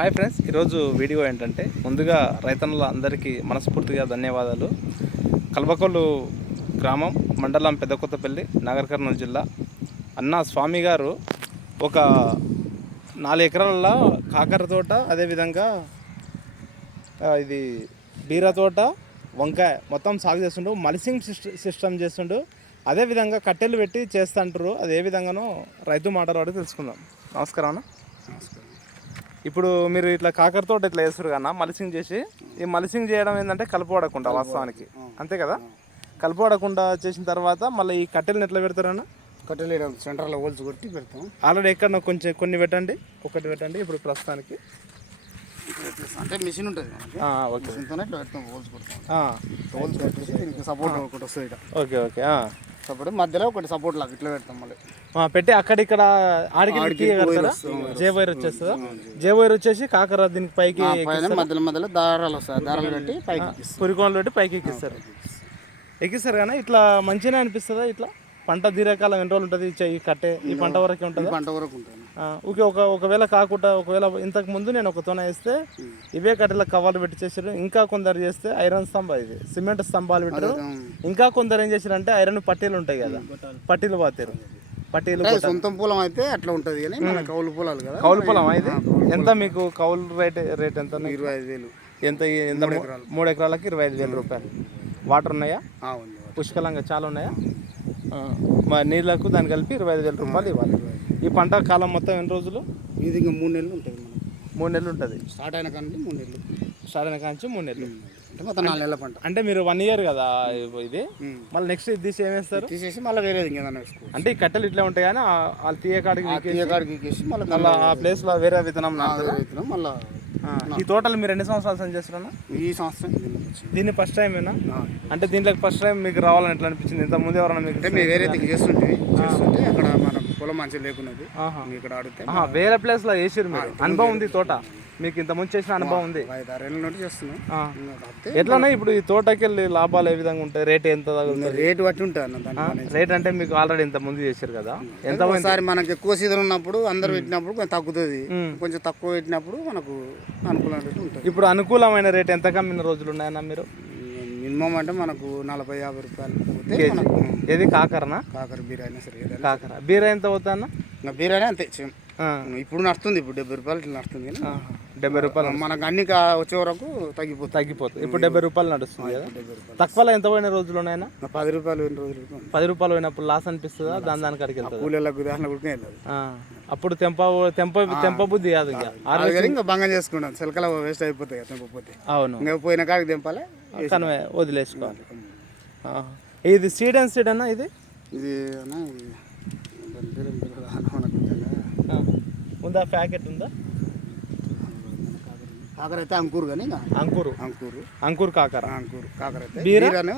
Hi friends ఈరోజు video ఏంటంటే ముందుగా రైతన్నుల అందరికీ మనస్ఫూర్తిగా ధన్యవాదాలు. కల్వకొల్లు గ్రామం మండలం పెద్దకొత్తపల్లి నాగర్ కర్నూలు జిల్లా. అన్న స్వామి గారు ఒక నాలుగు ఎకరాల కాకర తోట అదేవిధంగా ఇది బీర తోట వంకాయ మొత్తం సాగు చేస్తుండు మలిసింగ్ సిస్టమ్ చేస్తుండు. అదేవిధంగా కట్టెలు పెట్టి చేస్తుంటారు. అది ఏ విధంగానో రైతు మాటలు తెలుసుకుందాం. నమస్కారం అన్న. ఇప్పుడు మీరు ఇట్లా కాకర తోట ఇట్లా వేస్తారు కన్నా మలిసింగ్ చేసి ఈ మలిసింగ్ చేయడం ఏంటంటే కలుపడకుండా వాస్తవానికి. అంతే కదా? కలుపడకుండా చేసిన తర్వాత మళ్ళీ ఈ కట్టెలను ఎట్లా పెడతారన్న కట్టెలు సెంటర్లో హోల్స్ కొట్టి పెడతాం. ఆల్రెడీ ఎక్కడ కొంచెం కొన్ని పెట్టండి ఒకటి పెట్టండి ఇప్పుడు ప్రస్తుతానికి. అంటే మిషన్ ఉంటుంది ఓకే. మిషన్తోనే ఇట్లా పెడతాం హోల్స్ కొడతాం. ఆ, హోల్స్ పెట్టేసి దీనికి సపోర్ట్ ఒకటి వస్తుంది ఓకే ఓకే సపోర్ట్ మధ్యలో ఒకటి సపోర్ట్ లాగా ఇట్లా పెడతాం మళ్ళీ. ఆ, పెట్టి అక్కడిక్కడ ఆడికి ఆడికి కడతారా జే వైర్ వచ్చేస్తుందా? జే వైర్ వచ్చేసి కాకర దీనికి పైకి మధ్యలో మధ్యలో దారాలు వస్తాయి దారాలు పెట్టి పైకి పురికోనలు పెట్టి పైకి ఎక్కిస్తారు. ఎక్కిస్తారు. కానీ ఇట్లా మంచిగానే అనిపిస్తుందా? ఇట్లా? పంట దీర్ఘకాలం ఎన్ని రోజులు ఉంటుంది? ఈ కట్టే ఈ పంట వరకే ఈ ఉంటుందా పంట వరకు ఉంటుంది. ఓకే ఒక ఒకవేళ కాకుండా ఒకవేళ ఇంతకు ముందు నేను ఒక తొన వేస్తే ఇవే కట్టెల కవర్లు పెట్టి చేసారు ఇంకా కొందరు చేస్తే ఐరన్ స్తంభ ఇది. సిమెంట్ స్తంభాలు పెట్టారు. ఇంకా కొందరు ఏం చేశారంటే ఐరన్ పట్టీలు ఉంటాయి కదా. పట్టీలు పాతారు పట్టీలు అంటే సొంతం పొలం అయితే అట్లా ఉంటుంది కానీ మన కౌలు పొలాలు కదా. కౌలు పొలం ఇది? ఎంత మీకు కౌలు రేట్ రేట్ ఎంత ఇరవై ఐదు వేలు. ఎంత ఎంత మూడు ఎకరాలకి ఇరవై ఐదు వేల రూపాయలు. వాటర్ ఉన్నాయా? ఆ, ఉంది పుష్కలంగా చాలా ఉన్నాయా? మా నీళ్ళకు దాన్ని కలిపి ఇరవై ఐదు వేల రూపాయలు ఇవ్వాలి. ఈ పంట కాలం మొత్తం ఎన్ని రోజులు? ఇది ఇంకా మూడు నెలలు ఉంటుంది మూడు. నెలలు ఉంటుంది. స్టార్ట్ అయిన కానీ మూడు నెలలు. స్టార్ట్ అయిన కాంచి మూడు నెలలు. అంటే మొత్తం నాలుగు నెలల పంట. అంటే మీరు వన్ ఇయర్ కదా ఇది. మళ్ళీ నెక్స్ట్ ఇది తీసి ఏం వేస్తారు? తీసేసి మళ్ళీ వేరేది ఇంకేదన్నా అంటే ఈ కట్టెలు ఇట్లా ఉంటాయి కానీ వాళ్ళు తీయ కాడికి తీయ కాడికి ఎక్కేసి మళ్ళీ మళ్ళీ ఆ ప్లేస్లో వేరే విత్తనం? రైతులు మళ్ళీ ఈ తోటలు మీరు ఎన్ని సంవత్సరాలు సంచి చేస్తున్నా ఈ సంవత్సరం దీన్ని ఫస్ట్ టైం ఏనా. అంటే దీంట్లో ఫస్ట్ టైం మీకు రావాలని ఎట్లా అనిపించింది? ఇంత ముందు ఎవరైనా మీకు వేరే చేస్తుంటే చేస్తుంటే అక్కడ పొలం మంచిగా లేకున్నది. ఇక్కడ ఆడితే వేరే ప్లేస్లో వేసిరు మీరు. అనుభవం ఉంది తోట. మీకు ఇంత ముందు చేసిన అనుభవం ఉంది. ఏళ్ళ నుండి చేస్తున్నాం. ఇప్పుడు ఈ తోటకి వెళ్ళి లాభాలు ఏ విధంగా ఉంటాయి? రేట్ ఎంత రేటు బట్టి ఉంటుంది. రేట్ అంటే మీకు ఆల్రెడీ ఇంత ముందు చేశారు కదా? ఎంత ఒకసారి మనకి ఎక్కువ సీజన్ ఉన్నప్పుడు అందరు పెట్టినప్పుడు కొంచెం తగ్గుతుంది. కొంచెం తక్కువ పెట్టినప్పుడు మనకు అనుకూలం రేటు ఉంటుంది. ఇప్పుడు అనుకూలమైన రేట్ ఎంత కమ్మిన రోజులు ఉన్నాయన్నా మీరు? మినిమం అంటే మనకు నలభై యాభై రూపాయలు పోతే మనకు ఏది? కాకరనా? కాకర బీర అయినా సరే. ఏదైనా కాకర. బీర ఎంత అవుతా అన్న ఇంకా బీర అయినా అంతే సేమ్. ఇప్పుడు నడుస్తుంది ఇప్పుడు డెబ్బై రూపాయలు ఇట్లా నడుస్తుంది కానీ. డెబ్బై రూపాయలు మనకు అన్ని వచ్చే వరకు తగ్గిపోతుంది తగ్గిపోతుంది. ఇప్పుడు డెబ్బై రూపాయలు నడుస్తుంది కదా? తక్కువలో ఎంత పోయిన రోజులు ఉన్నాయన్నా పది రూపాయలు ఎన్ని రోజులు. పది రూపాయలు పోయినప్పుడు లాస్ అనిపిస్తుందా? దాని దానికి అడిగి వెళ్తుంది? కూలీలకు అప్పుడు తెంప తెంప తెంప బుద్ధి కాదు ఇక. భంగం చేసుకున్నాం చిలకల వేస్ట్ అయిపోతాయి కదా తెంపపోతే అవును. ఇంకా పోయిన కాడికి తెంపాలి? కనవే వదిలేసుకోవాలి. ఇది సీడ్ అండ్ సీడ్ అన్న ఇది? ఇది దాని. ఉందా ప్యాకెట్ ఉందా? కాకర అయితే అంకూరు కానీ అంకురు. అంకూరు. అంకుర్ కాకర. అంకూరు కాకర అయితే బీర? బీరను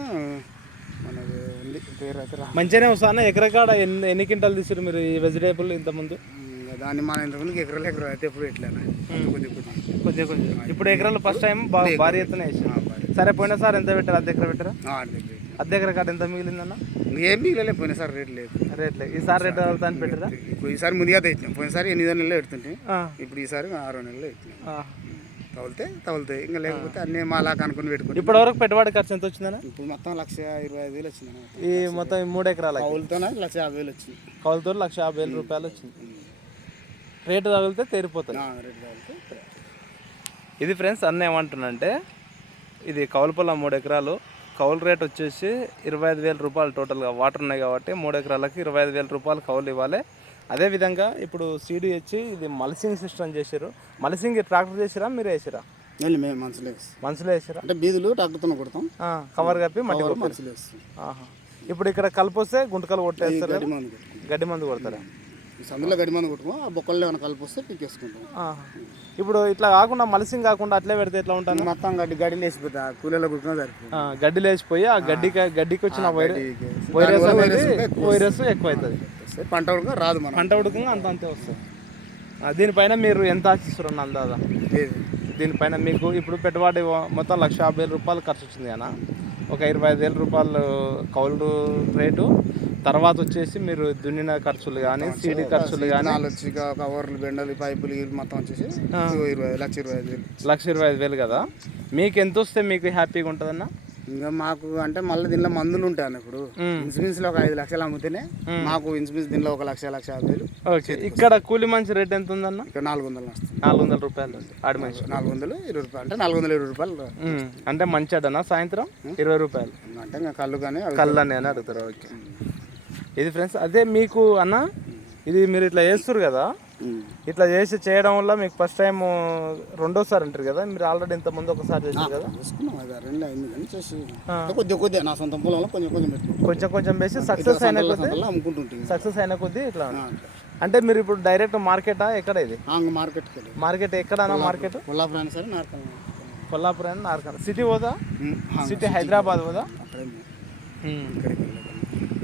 మనది ఉంది. పేరు అయితే మంచిగానే వస్తాను ఎకరకాడ ఎన్ని ఎన్ని క్వింటాలు తీసారు మీరు ఈ వెజిటేబుల్ ఇంత ముందు ఇంకా దాన్ని మన ఇంతకుముందు ఎకరాలు ఎకరం అయితే ఎప్పుడు ఎట్లా కొద్ది కొద్ది కొంచెం ఇప్పుడు ఎకరాలు ఫస్ట్ టైం బాగా భారీ ఎత్తున సరే పోయిన సార్ ఎంత పెట్టారు? అర్ధ ఎకర పెట్టారా? అర్ధ ఎకర కాడ ఎంత మిగిలిందన్న ఇంకేం మిగిలే పోయినసారి రేట్ లేదు. రేట్లే ఈసారి రేట్ అవుతాను పెట్టారా? ఇప్పుడు ఈసారి ముందుగా తెచ్చినాం. పోయినసారి ఎనిమిది నెలలు పెడుతుంటే. ఇప్పుడు ఈసారి ఆరు నెలలు ఆ. తగులుతే తగులుతాయి ఇంకా లేకపోతే అన్నీ మా లాగా అనుకుని పెట్టుకుంటాం. ఇప్పటి వరకు పెట్టుబడి ఖర్చు ఎంత వచ్చిందన్న? ఇప్పుడు మొత్తం లక్ష ఇరవై ఐదు వేలు వచ్చింది. ఈ మొత్తం మూడు ఎకరాలకి? కౌలుతోనే లక్ష యాభై వేలు వచ్చింది. కౌలుతో లక్ష యాభై వేల రూపాయలు వచ్చింది. రేటు తగిలితే తేరిపోతుంది రేటు తగిలితే ఇది ఫ్రెండ్స్ అన్న ఏమంటున్నంటే ఇది కౌలు పొలం మూడు ఎకరాలు. కౌలు రేట్ వచ్చేసి ఇరవై ఐదు వేల రూపాయలు టోటల్గా. వాటర్ ఉన్నాయి కాబట్టి మూడు ఎకరాలకి ఇరవై ఐదు వేల రూపాయలు కౌలు ఇవ్వాలి. అదేవిధంగా ఇప్పుడు సీడీ ఇచ్చి ఇది మల్సింగ్ సిస్టమ్ చేశారు మల్సింగ్ ట్రాక్టర్ చేసిరా మీరు వేసిరా వెళ్ళి మేము వేస్తాం మనుషులు వేసిరా అంటే బీదులు ట్రాక్టర్తో కొడతాం. కవర్ కప్పి మట్టి ఆహా. ఇప్పుడు ఇక్కడ కలిపి వస్తే గుంటకలు కొట్టేస్తారు. గడ్డి మందు గడ్డి కొడతారా? సందులో గడ్డి మందు కొట్టుకో ఆ బొక్కల్లో ఏమైనా కలిపి వస్తే పీకేసుకుంటాం. ఆహా. ఇప్పుడు ఇట్లా కాకుండా మలిసింగ్ కాకుండా అట్లే పెడితే ఎట్లా ఉంటాను మొత్తం గడ్డి గడ్డి వేసిపోతా కూలీలో కుట్టుకున్నా సరిపోతుంది ఆ, గడ్డి లేచిపోయి ఆ గడ్డికి గడ్డికి వచ్చిన వైరస్ వైరస్ ఎక్కువ అవుతుంది వస్తాయి. పంట ఉడక రాదు మనం. పంట ఉడకంగా అంత అంతే వస్తుంది ఆ, దీనిపైన మీరు ఎంత ఆశిస్తున్నారు అందాదా దీనిపైన మీకు ఇప్పుడు పెట్టుబడి మొత్తం లక్ష యాభై వేల రూపాయలు ఖర్చు వచ్చింది కదా ఒక ఇరవై ఐదు వేల రూపాయలు కౌలు రేటు. తర్వాత వచ్చేసి మీరు దున్నిన ఖర్చులు కానీ సీడీ ఖర్చులు కానీ వచ్చి కవర్లు బెండలు పైపులు మొత్తం వచ్చేసి ఇరవై లక్ష ఇరవై ఐదు వేలు. లక్ష ఇరవై ఐదు వేలు కదా. మీకు ఎంత వస్తే మీకు హ్యాపీగా ఉంటుందన్న? ఇంకా మాకు అంటే మళ్ళీ దీనిలో మందులు ఉంటాయి ఇప్పుడు. ఇన్సూరెన్స్లో ఒక ఐదు లక్షలు అమ్మితేనే మాకు ఇన్సూరెన్స్ దీనిలో ఒక లక్ష లక్ష యాభై ఓకే. ఇక్కడ కూలి మనిషి రేట్ ఎంత ఉందన్న ఇక్కడ నాలుగు వందలు వస్తుంది. నాలుగు వందల రూపాయలు ఆడి మనిషి. నాలుగు వందలు ఇరవై రూపాయలు. అంటే నాలుగు వందల ఇరవై రూపాయలు అంటే మంచి అడనా సాయంత్రం ఇరవై రూపాయలు. అంటే ఇంకా కళ్ళు కానీ అవి కళ్ళని అని అడుగుతారు ఓకే. ఇది ఫ్రెండ్స్ అదే మీకు అన్న ఇది మీరు ఇట్లా చేస్తారు కదా. ఇట్లా చేసి చేయడం వల్ల మీకు ఫస్ట్ టైం రెండోసారి అంటారు కదా మీరు ఆల్రెడీ ఇంత ముందు ఒకసారి చేశారు కదా? కొద్దిగా కొద్దిగా నా సొంత పొలంలో కొంచెం కొంచెం కొంచెం కొంచెం వేసి సక్సెస్ అయిన కొద్దీ సక్సెస్ అయిన కొద్దీ ఇట్లా అంటే మీరు ఇప్పుడు డైరెక్ట్ మార్కెటా ఎక్కడ ఇది? మార్కెట్కి వెళ్ళి. మార్కెట్ ఎక్కడనా మార్కెట్? కొల్లాపురం నార్కల్ కొల్లాపురం నార్కల్. సిటీ పోదా? సిటీ హైదరాబాద్ పోదా.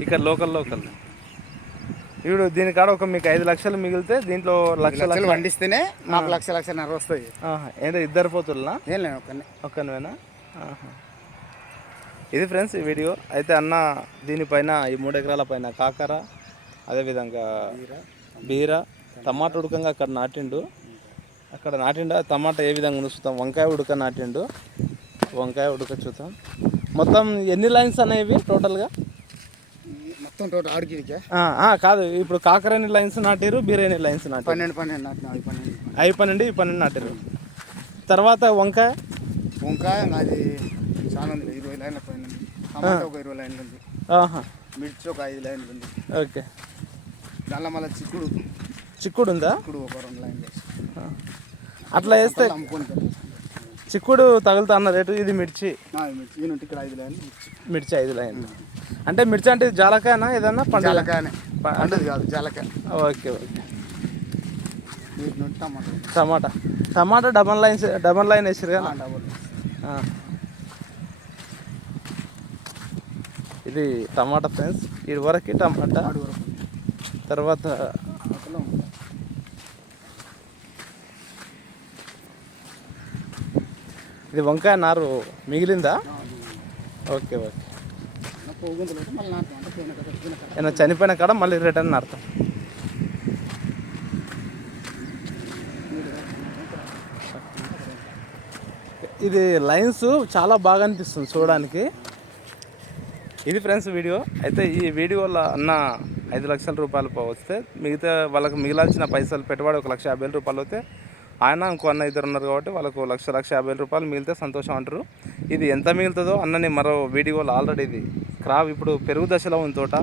ఇక్కడ లోకల్ లోకల్ ఇప్పుడు దీని కాడ ఒక మీకు ఐదు లక్షలు మిగిలితే దీంట్లో లక్ష లక్షలు పండిస్తేనే నాకు లక్ష లక్షన్నర వస్తాయి. ఏంటో ఇద్దరు పోతున్నా ఏం లేదు ఒక్కనే ఒక్కనివేనా. ఇది ఫ్రెండ్స్ ఈ వీడియో. అయితే అన్న దీనిపైన ఈ మూడు ఎకరాల పైన కాకర అదేవిధంగా బీర టమాటా ఉడకంగా అక్కడ నాటిండు. అక్కడ నాటిండు టమాటా ఏ విధంగా ఉంచుతాం? వంకాయ ఉడక నాటిండు. వంకాయ ఉడక చూద్దాం. మొత్తం ఎన్ని లైన్స్ అనేవి టోటల్గా? మొత్తం టోటల్ ఆడికి కాదు ఇప్పుడు కాకర ఎన్ని లైన్స్ నాటారు బీర ఎన్ని లైన్స్ నాటారు. పన్నెండు పన్నెండు నాటిన అవి పన్నెండు. అవి పన్నెండు ఈ పన్నెండు నాటారు. తర్వాత వంకాయ? వంకాయ అది చాలా ఉంది ఇరవై లైన్ల పైన టమాటా ఒక ఇరవై లైన్లు ఉంది. ఆహా. మిర్చి ఒక ఐదు లైన్లు ఉంది. ఓకే. దానిలో మళ్ళీ చిక్కుడు. చిక్కుడు ఉందా చిక్కుడు ఒక రెండు లైన్లు. అట్లా వేస్తే చిక్కుడు తగులుతా అన్న రేటు ఇది మిర్చి. మిర్చి. ఇక్కడ ఐదు లైన్లు మిర్చి. మిర్చి ఐదు లైన్ అంటే మిర్చి అంటే జాలకాయనా ఏదన్నా పండు జాలకాయనే. పండుది కాదు జాలకాయ. Okay okay. టమాటా. టమాటా. టమాటా డబల్ లైన్ డబల్ లైన్ వేసారు కదా. ఇది టమాటా ఫ్రెండ్స్. ఇది వరకు టమాటా. తర్వాత. ఇది వంకాయ నారు మిగిలిందా. Okay okay. ఏమైనా చనిపోయిన కాడ మళ్ళీ రిటర్న్ నారుతాం ఇది లైన్స్ చాలా బాగా అనిపిస్తుంది చూడడానికి. ఇది ఫ్రెండ్స్ వీడియో. అయితే ఈ వీడియోలో అన్న ఐదు లక్షల రూపాయలు వస్తే మిగతా వాళ్ళకి మిగిలాల్సిన పైసలు పెట్టుబడి ఒక లక్ష యాభై రూపాయలు అయితే ఆయన ఇంకో అన్న ఇద్దరు ఉన్నారు కాబట్టి వాళ్ళకు లక్ష లక్ష యాభై వేల రూపాయలు మిగిలితే సంతోషం అంటారు. ఇది ఎంత మిగులుతుందో అన్నని మరో వీడియోలో ఆల్రెడీ ఇది. క్రాప్ ఇప్పుడు పెరుగు దశలో ఉంది తోట.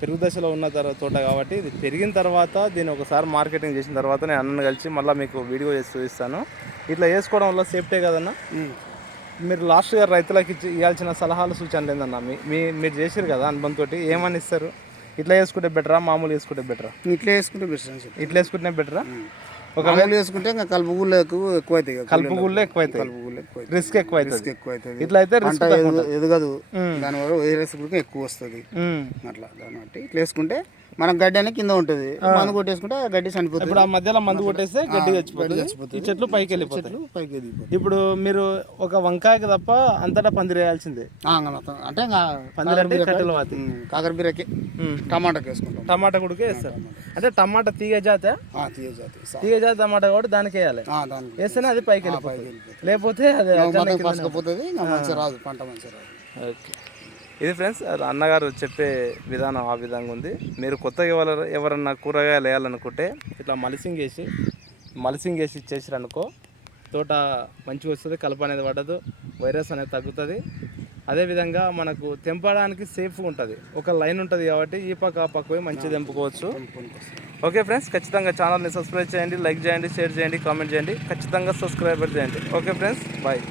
పెరుగు దశలో ఉన్న తర్వాత తోట కాబట్టి ఇది పెరిగిన తర్వాత దీన్ని ఒకసారి మార్కెటింగ్ చేసిన తర్వాత నేను అన్నను కలిసి మళ్ళీ మీకు వీడియో చేసి చూపిస్తాను. ఇట్లా వేసుకోవడం వల్ల సేఫ్టీ కదన్నా. మీరు లాస్ట్ ఇయర్ రైతులకు ఇచ్చి ఇవ్వాల్సిన సలహాలు సూచనలు ఏందన్నా? మీ మీరు చేసారు కదా అనుభవంతో ఏమని ఇస్తారు? ఇట్లా వేసుకుంటే బెటరా మామూలు వేసుకుంటే బెటరా ఇట్లా వేసుకుంటే బిజినెస్ ఇట్లా వేసుకుంటే బెటరా ఒక వేలు వేసుకుంటే ఇంకా కలుపు గుళ్ళు ఎక్కువ అవుతాయి కదా కలుపు గుళ్ళు ఎక్కువ అవుతాయి కలుపు గుళ్ళు ఎక్కువ రిస్క్ ఎక్కువ రిస్క్ ఎక్కువ అవుతుంది ఇట్లా అయితే రిస్క్ పంట ఎదు- ఎదగదు. దానివల్ల వైరస్ కూడా ఎక్కువ వస్తుంది. అట్లా దాన్ని బట్టి ఇట్లా వేసుకుంటే మనం గడ్డి అనేది కింద ఉంటుంది. మందు కొట్టేసుకుంటే ఆ గడ్డి చనిపోతుంది. ఇప్పుడు ఆ మధ్యలో మందు కొట్టేస్తే గడ్డి చచ్చిపోతుంది. ఈ చెట్లు పైకి వెళ్ళిపోతాయి. పైకి ఎదిగిపోతాయి ఇప్పుడు మీరు ఒక వంకాయకి తప్ప అంతటా పందిరేయాల్సిందే. అంటే పందిరంటే కట్టెలు వాతి. కాకరబీరకి. టమాటాకి వేసుకుంటాం టమాటా కూడా వేస్తారు. అంటే టమాటా తీగ జాత? ఆ, తీయ జాతి. తీగ జాతి టమాటా కూడా దానికి వేయాలి. వేస్తేనే అది పైకి వెళ్ళిపోతుంది. వెళ్ళిపోతుంది. లేకపోతే అది పసుకపోతుంది రాదు పంట మంచిగా రాదు. ఓకే. ఇది ఫ్రెండ్స్ అన్నగారు చెప్పే విధానం ఆ విధంగా ఉంది. మీరు కొత్తగా ఎవరు ఎవరన్నా కూరగాయలు వేయాలనుకుంటే ఇట్లా మలిసింగ్ వేసి మలిసింగ్ వేసి ఇచ్చేసారనుకో తోట మంచిగా వస్తుంది కలప అనేది పడదు వైరస్ అనేది తగ్గుతుంది. అదేవిధంగా మనకు తెంపడానికి సేఫ్గా ఉంటుంది. ఒక లైన్ ఉంటుంది కాబట్టి ఈ పక్క ఆ పక్క పోయి మంచిగా తెంపుకోవచ్చు. ఓకే ఫ్రెండ్స్ ఖచ్చితంగా ఛానల్ని సబ్స్క్రైబ్ చేయండి లైక్ చేయండి షేర్ చేయండి కామెంట్ చేయండి. ఖచ్చితంగా సబ్స్క్రైబర్ చేయండి. Okay friends bye.